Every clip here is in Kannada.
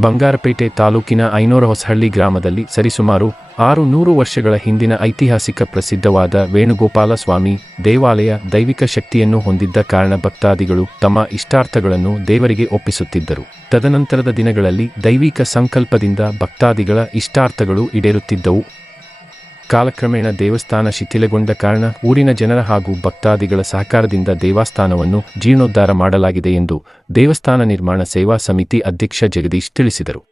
ಬಂಗಾರಪೇಟೆ ತಾಲೂಕಿನ ಐನೂರ ಹೊಸಹಳ್ಳಿ ಗ್ರಾಮದಲ್ಲಿ ಸರಿಸುಮಾರು ಆರು ನೂರು ವರ್ಷಗಳ ಹಿಂದಿನ ಐತಿಹಾಸಿಕ ಪ್ರಸಿದ್ಧವಾದ ವೇಣುಗೋಪಾಲ ಸ್ವಾಮಿ ದೇವಾಲಯ ದೈವಿಕ ಶಕ್ತಿಯನ್ನು ಹೊಂದಿದ್ದ ಕಾರಣ ಭಕ್ತಾದಿಗಳು ತಮ್ಮ ಇಷ್ಟಾರ್ಥಗಳನ್ನು ದೇವರಿಗೆ ಒಪ್ಪಿಸುತ್ತಿದ್ದರು. ತದನಂತರದ ದಿನಗಳಲ್ಲಿ ದೈವಿಕ ಸಂಕಲ್ಪದಿಂದ ಭಕ್ತಾದಿಗಳ ಇಷ್ಟಾರ್ಥಗಳು ಈಡೇರುತ್ತಿದ್ದವು. ಕಾಲಕ್ರಮೇಣ ದೇವಸ್ಥಾನ ಶಿಥಿಲಗೊಂಡ ಕಾರಣ ಊರಿನ ಜನರ ಹಾಗೂ ಭಕ್ತಾದಿಗಳ ಸಹಕಾರದಿಂದ ದೇವಸ್ಥಾನವನ್ನು ಜೀರ್ಣೋದ್ಧಾರ ಮಾಡಲಾಗಿದೆ ಎಂದು ದೇವಸ್ಥಾನ ನಿರ್ಮಾಣ ಸೇವಾ ಸಮಿತಿ ಅಧ್ಯಕ್ಷ ಜಗದೀಶ್ ತಿಳಿಸಿದರು.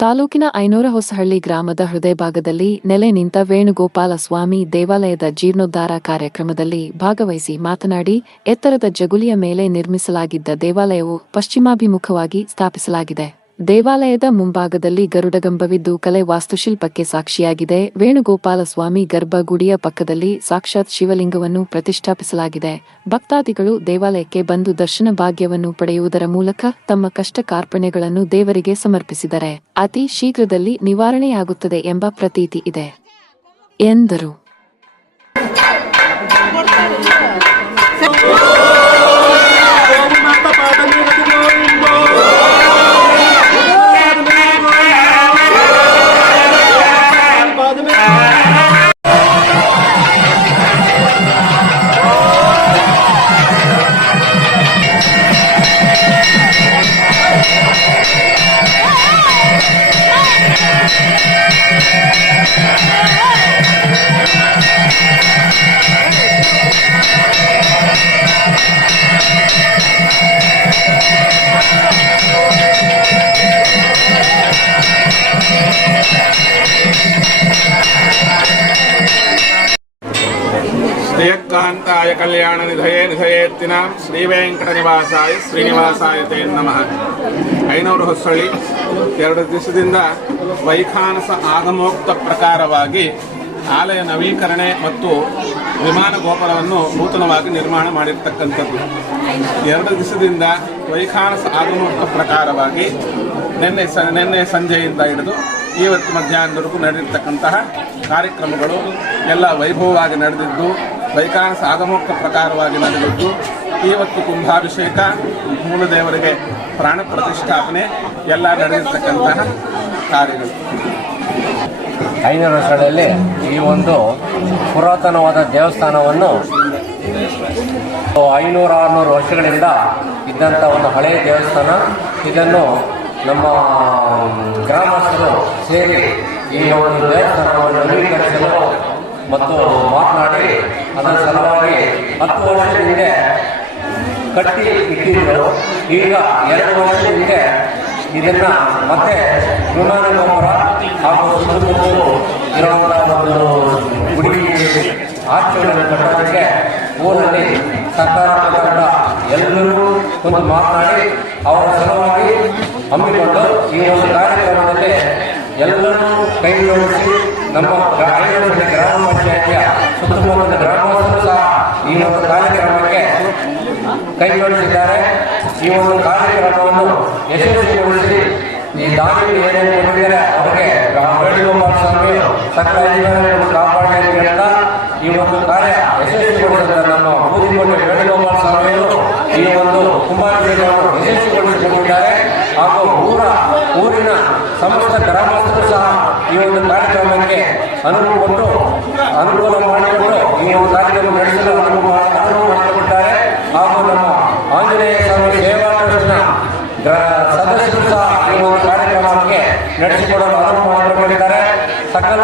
ತಾಲೂಕಿನ ಐನೂರ ಹೊಸಹಳ್ಳಿ ಗ್ರಾಮದ ಹೃದಯ ಭಾಗದಲ್ಲಿ ನೆಲೆ ನಿಂತ ವೇಣುಗೋಪಾಲ ಸ್ವಾಮಿ ದೇವಾಲಯದ ಜೀರ್ಣೋದ್ಧಾರ ಕಾರ್ಯಕ್ರಮದಲ್ಲಿ ಭಾಗವಹಿಸಿ ಮಾತನಾಡಿ, ಎತ್ತರದ ಜಗುಲಿಯ ಮೇಲೆ ನಿರ್ಮಿಸಲಾಗಿದ್ದ ದೇವಾಲಯವು ಪಶ್ಚಿಮಾಭಿಮುಖವಾಗಿ ಸ್ಥಾಪಿಸಲಾಗಿದೆ. ದೇವಾಲಯದ ಮುಂಭಾಗದಲ್ಲಿ ಗರುಡಗಂಬವಿದ್ದು ಕಲೆ ವಾಸ್ತುಶಿಲ್ಪಕ್ಕೆ ಸಾಕ್ಷಿಯಾಗಿದೆ. ವೇಣುಗೋಪಾಲ ಸ್ವಾಮಿ ಗರ್ಭಗುಡಿಯ ಪಕ್ಕದಲ್ಲಿ ಸಾಕ್ಷಾತ್ ಶಿವಲಿಂಗವನ್ನು ಪ್ರತಿಷ್ಠಾಪಿಸಲಾಗಿದೆ. ಭಕ್ತಾದಿಗಳು ದೇವಾಲಯಕ್ಕೆ ಬಂದು ದರ್ಶನ ಭಾಗ್ಯವನ್ನು ಪಡೆಯುವುದರ ಮೂಲಕ ತಮ್ಮ ಕಷ್ಟ ಕಾರ್ಪಣ್ಯಗಳನ್ನು ದೇವರಿಗೆ ಸಮರ್ಪಿಸಿದರೆ ಅತಿ ಶೀಘ್ರದಲ್ಲಿ ನಿವಾರಣೆಯಾಗುತ್ತದೆ ಎಂಬ ಪ್ರತೀತಿ ಇದೆ ಎಂದರು. ಕಲ್ಯಾಣ ನಿಧಯೇ ನಿಧಯೇತ್ತಿನಾಂ ಶ್ರೀ ವೆಂಕಟ ನಿವಾಸಾಯ ಶ್ರೀನಿವಾಸಾಯ ತೇ ನಮಃ. ಐನೂರು ಹೊಸಳ್ಳಿ ಎರಡು ದಿವಸದಿಂದ ವೈಖಾನಸ ಆಗಮೋಕ್ತ ಪ್ರಕಾರವಾಗಿ ಆಲಯ ನವೀಕರಣೆ ಮತ್ತು ವಿಮಾನ ಗೋಪುರವನ್ನು ನೂತನವಾಗಿ ನಿರ್ಮಾಣ ಮಾಡಿರ್ತಕ್ಕಂಥದ್ದು. ಎರಡು ದಿವಸದಿಂದ ವೈಖಾನಸ ಆಗಮೋಕ್ತ ಪ್ರಕಾರವಾಗಿ ನಿನ್ನೆ ಸ, ನಿನ್ನೆ ಸಂಜೆಯಿಂದ ಹಿಡಿದು ಇವತ್ತು ಮಧ್ಯಾಹ್ನದವರೆಗೂ ನಡೆದಿರ್ತಕ್ಕಂತಹ ಕಾರ್ಯಕ್ರಮಗಳು ಎಲ್ಲ ವೈಭವವಾಗಿ ನಡೆದಿದ್ದು ವೈಖಾನಸ ಆಗಮೋಕ್ತ ಪ್ರಕಾರವಾಗಿ ನಡೆದಿದ್ದು ಇವತ್ತು ಕುಂಭಾಭಿಷೇಕ, ಮೂಲದೇವರಿಗೆ ಪ್ರಾಣ ಪ್ರತಿಷ್ಠಾಪನೆ, ಎಲ್ಲ ನಡೆದಿರ್ತಕ್ಕಂತಹ ಕಾರ್ಯಗಳು. ಐನೂರು ವರ್ಷಗಳಲ್ಲಿ ಈ ಒಂದು ಪುರಾತನವಾದ ದೇವಸ್ಥಾನವನ್ನು ಐನೂರ ಆರುನೂರು ವರ್ಷಗಳಿಂದ ಇದ್ದಂಥ ಒಂದು ಹಳೆಯ ದೇವಸ್ಥಾನ. ಇದನ್ನು ನಮ್ಮ ಗ್ರಾಮಸ್ಥರು ಸೇರಿ ಈ ಒಂದು ದೇವಸ್ಥಾನವನ್ನು ನವೀಕರಿಸಲು ಮತ್ತು ಮಾತನಾಡಿ, ಅದರ ಸಲುವಾಗಿ ಹತ್ತು ವರ್ಷದ ಹಿಂದೆ ಕಟ್ಟಿ ಇಟ್ಟಿದ್ದರು. ಈಗ ಎರಡು ವರ್ಷದ ಹಿಂದೆ ಇದನ್ನು ಮತ್ತೆ ವಿಮಾನ ಗೋಪುರ ಹಾಗೂ ಸುತ್ತಮುತ್ತಲು ಇರುವಂತಹ ಒಂದು ಗುಡಿ ಆಚರಣೆ ಕಟ್ಟೋದಕ್ಕೆ ಊರಲ್ಲಿ ಮುಖಾಂತರ ಎಲ್ಲರೂ ಒಂದು ಮಾತನಾಡಿ, ಅವರ ಸಲುವಾಗಿ ಹಮ್ಮಿಕೊಂಡು ಈ ಒಂದು ಕಾರ್ಯಕ್ರಮದಲ್ಲಿ ಎಲ್ಲರೂ ಕೈ ಜೋಡಿಸಿ ನಮ್ಮ ಐನೂರು ಗ್ರಾಮ ಪಂಚಾಯಿತಿಯ ಸುತ್ತಮುತ್ತಲಿನ ಗ್ರಾಮಸ್ಥರು ಸಹ ಈ ಒಂದು ಕಾರ್ಯಕ್ರಮಕ್ಕೆ ಕೈ ಜೋಡಿಸಿದ್ದಾರೆ ಈ ಒಂದು ಕಾರ್ಯಕ್ರಮವನ್ನು ಯಶಸ್ವಿಗೊಳಿಸಿ ಈ ದಾರಿ ಏನೇನು ಕೊಟ್ಟಿದ್ದಾರೆ ಅವರಿಗೆ ವೇಣುಗೋಪಾಲ ಸ್ವಾಮಿ ಸಕಲ ಅಧಿಕಾರಿಗಳನ್ನು ಕಾಪಾಡಿ ಅಂತ ಈ ಒಂದು ಕಾರ್ಯ ಯಶಸ್ವಿಗೊಳಿಸಿದ ನಮ್ಮ ಬೂದಿಕೋಟೆ ವೇಣುಗೋಪಾಲ ಸ್ವಾಮಿಯವರು ಈ ಒಂದು ಕುಮಾರ ಯಶಸ್ವಿಗೊಳಿಸಿಕೊಂಡಿದ್ದಾರೆ. ಹಾಗೂ ಊರ ಊರಿನ ಸಮಸ್ತ ಗ್ರಾಮಸ್ಥರು ಸಹ ಈ ಒಂದು ಕಾರ್ಯಕ್ರಮಕ್ಕೆ ಕೊಟ್ಟು, ಅನುಕೂಲ ಮಾಡಿಕೊಂಡು ಈ ಒಂದು ಕಾರ್ಯಕ್ರಮ ನಡೆಸಲು ಅನುಭವ ಮಾಡಿಕೊಟ್ಟಿದ್ದಾರೆ. ಹಾಗೂ ನಮ್ಮ ಆಂಜನೇಯ ಸ್ವಾಮಿ ಸೇವಾ ಟ್ರಸ್ಟ್ನ ಸದಸ್ಯರು ಸಹ ಈ ಒಂದು ಕಾರ್ಯಕ್ರಮಕ್ಕೆ ನಡೆಸಿಕೊಡಲು ಅನುಭವ ಮಾಡಿಕೊಂಡಿದ್ದಾರೆ. ಸಕಲ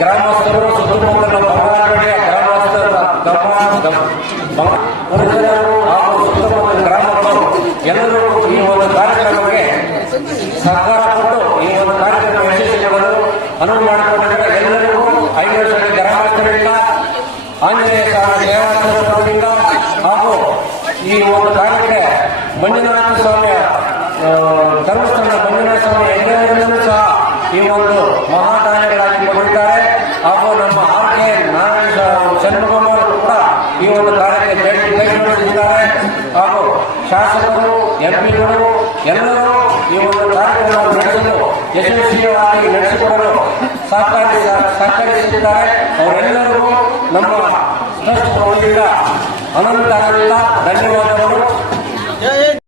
ಗ್ರಾಮಸ್ಥರು, ಸುತ್ತಮುತ್ತಲ ಬಂಗಾರಪೇಟೆಯ ಗ್ರಾಮಸ್ಥರ ಗ್ರಾಮ ಹಾಗೂ ಸುತ್ತಮುತ್ತಲ ಗ್ರಾಮಗಳು ಎಲ್ಲರೂ ಸಹಕಾರ ಕೊಟ್ಟು ಈ ಒಂದು ಕಾರ್ಯಕ್ರಮ ವಿಶೇಷಗಳು ಅನುವು ಮಾಡಿಕೊಂಡಿರುವ ಎಲ್ಲರಿಗೂ ಐನೂರು ಸಾವಿರ ಗ್ರಾಮಸ್ಥರಿಂದ ಆಂಜನೇಯ ಸ್ವಾಮಿ ಹಾಗೂ ಈ ಒಂದು ಕಾರ್ಯಕ್ಕೆ ಮಂಜುನಾಥ ಸ್ವಾಮಿಯ ಧರ್ಮಸ್ಥಾನ ಮಂಜುನಾಥ ಸ್ವಾಮಿ ಎಲ್ಲರಿಂದಲೂ ಸಹ ಈ ಒಂದು ಮಹಾದಾನಗಳಾಗಿ ಕೊಟ್ಟಿದ್ದಾರೆ ಹಾಗೂ ನಮ್ಮ ಆರ್ ಕೆ ನಾರಾಯಣ ಸಣ್ಣ ಕೂಡ ಈ ಒಂದು ಹಾಗೂ ಶಾಸಕರು, ಎಂಪಿಗಳು, ಎಲ್ಲರೂ ಈ ಒಂದು ಕಾರ್ಯಕ್ರಮವನ್ನು ನಡೆಸಲು ಯಶಸ್ವಿಯಾಗಿ ನಡೆಸಿಕೊಂಡು ಸಹಕಾರಿ ಸಹಕರಿಸಿದ್ದಾರೆ. ಅವರೆಲ್ಲರಿಗೂ ನಮ್ಮ ಟ್ರಸ್ಟ್ ಅನಂತ ಅನಂತ ಧನ್ಯವಾದಗಳು.